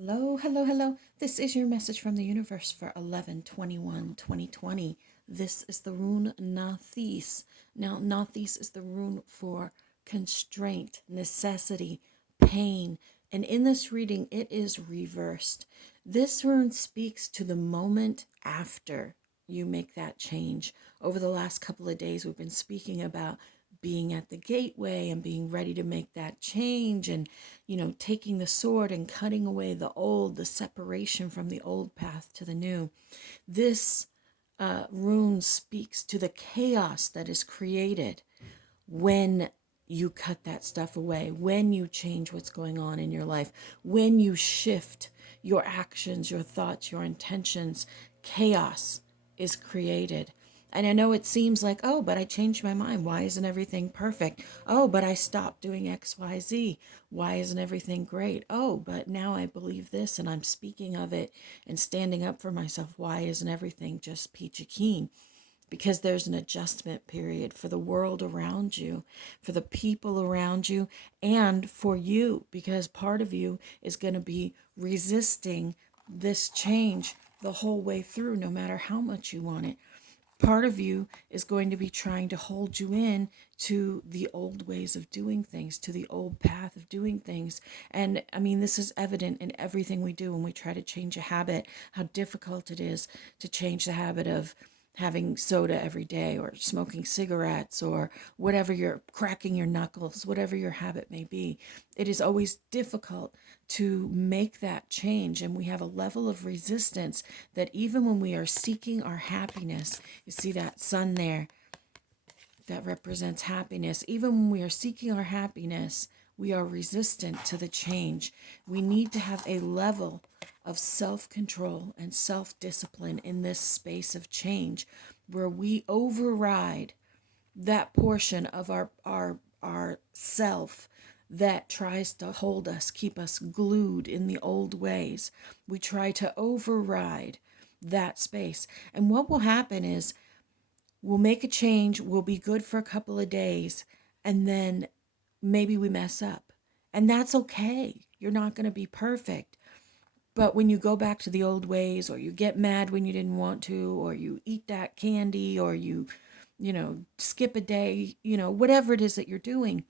Hello, hello, hello. This is your message from the universe for 11/21/2020. This is the rune Nathis. Now, Nathis is the rune for constraint, necessity, pain. And in this reading, it is reversed. This rune speaks to the moment after you make that change. Over the last couple of days, we've been speaking about being at the gateway and being ready to make that change and taking the sword and cutting away the old, the separation from the old path to the new. This rune speaks to the chaos that is created when you cut that stuff away, when you change what's going on in your life, when you shift your actions, your thoughts, your intentions. Chaos is created. And I know it seems like, oh, but I changed my mind. Why isn't everything perfect? Oh, but I stopped doing X, Y, Z. Why isn't everything great? Oh, but now I believe this and I'm speaking of it and standing up for myself. Why isn't everything just peachy keen? Because there's an adjustment period for the world around you, for the people around you, and for you, because part of you is going to be resisting this change the whole way through, no matter how much you want it. Part of you is going to be trying to hold you in to the old ways of doing things, to the old path of doing things. And I mean, this is evident in everything we do when we try to change a habit, how difficult it is to change the habit of having soda every day or smoking cigarettes or whatever you're cracking your knuckles, whatever your habit may be. It is always difficult to make that change. And we have a level of resistance that even when we are seeking our happiness, you see that sun there that represents happiness, even when we are seeking our happiness, we are resistant to the change. We need to have a level of self-control and self-discipline in this space of change where we override that portion of our self that tries to hold us, keep us glued in the old ways. We try to override that space. And what will happen is we'll make a change, we'll be good for a couple of days, and then maybe we mess up. And that's okay. You're not going to be perfect. But when you go back to the old ways, or you get mad when you didn't want to, or you eat that candy, or you skip a day, whatever it is that you're doing,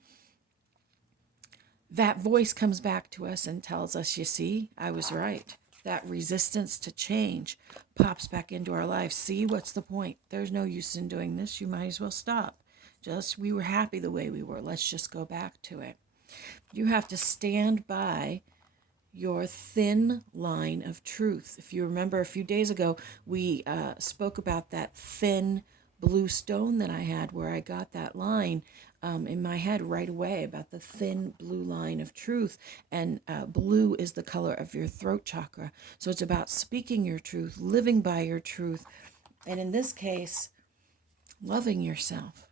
that voice comes back to us and tells us, you see, I was right. That resistance to change pops back into our lives. See, what's the point? There's no use in doing this. You might as well stop. We were happy the way we were. Let's just go back to it. You have to stand by your thin line of truth. If you remember a few days ago, we spoke about that thin blue stone that I had, where I got that line in my head right away about the thin blue line of truth. And blue is the color of your throat chakra. So it's about speaking your truth, living by your truth, and in this case, loving yourself.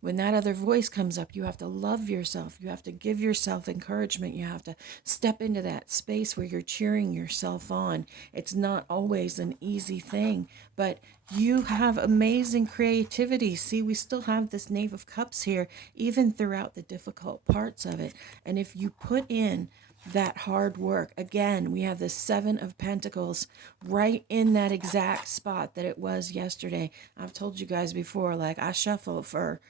When that other voice comes up, you have to love yourself. You have to give yourself encouragement. You have to step into that space where you're cheering yourself on. It's not always an easy thing, but you have amazing creativity. See, we still have this Knave of Cups here, even throughout the difficult parts of it. And if you put in that hard work, again, we have the Seven of Pentacles right in that exact spot that it was yesterday. I've told you guys before, like, I shuffle for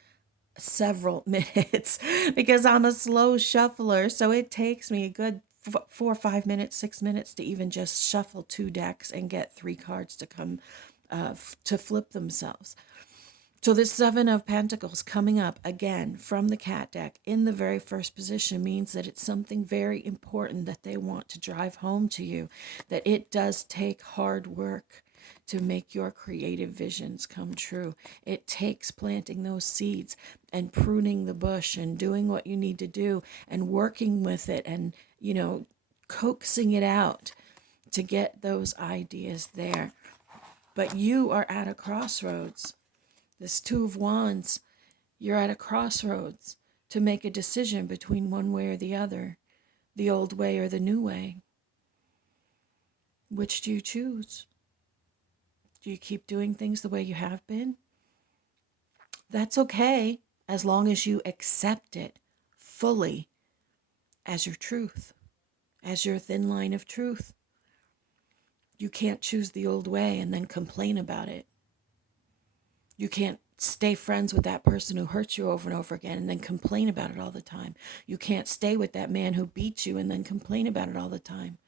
several minutes because I'm a slow shuffler. So it takes me a good 4 or 5 minutes, 6 minutes to even just shuffle two decks and get three cards to come to flip themselves. So this Seven of Pentacles coming up again from the cat deck in the very first position means that it's something very important that they want to drive home to you, that it does take hard work to make your creative visions come true. It takes planting those seeds and pruning the bush and doing what you need to do and working with it and, coaxing it out to get those ideas there. But you are at a crossroads. This Two of Wands, you're at a crossroads to make a decision between one way or the other, the old way or the new way. Which do you choose? Do you keep doing things the way you have been? That's okay, as long as you accept it fully as your truth. as your thin line of truth. You can't choose the old way and then complain about it. You can't stay friends with that person who hurts you over and over again and then complain about it all the time. You can't stay with that man who beats you and then complain about it all the time.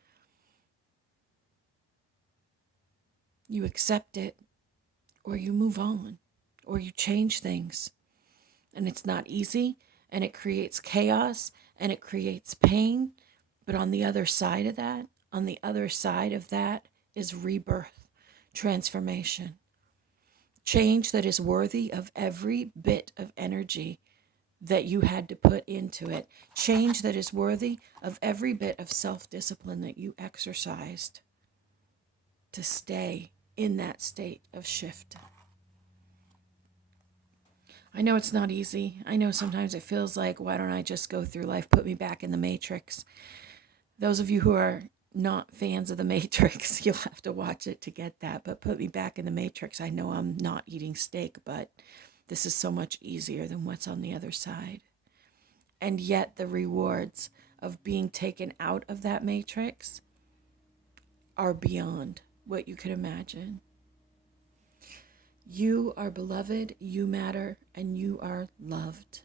You accept it, or you move on, or you change things. And it's not easy, and it creates chaos, and it creates pain. But on the other side of that, is rebirth, transformation, change that is worthy of every bit of energy that you had to put into it, change that is worthy of every bit of self-discipline that you exercised to stay in that state of shift. I know it's not easy. I know sometimes it feels like, why don't I just go through life, put me back in the Matrix? Those of you who are not fans of the Matrix, you'll have to watch it to get that. But put me back in the Matrix. I know I'm not eating steak, but this is so much easier than what's on the other side. And yet the rewards of being taken out of that Matrix are beyond what you could imagine. You are beloved, you matter, and you are loved.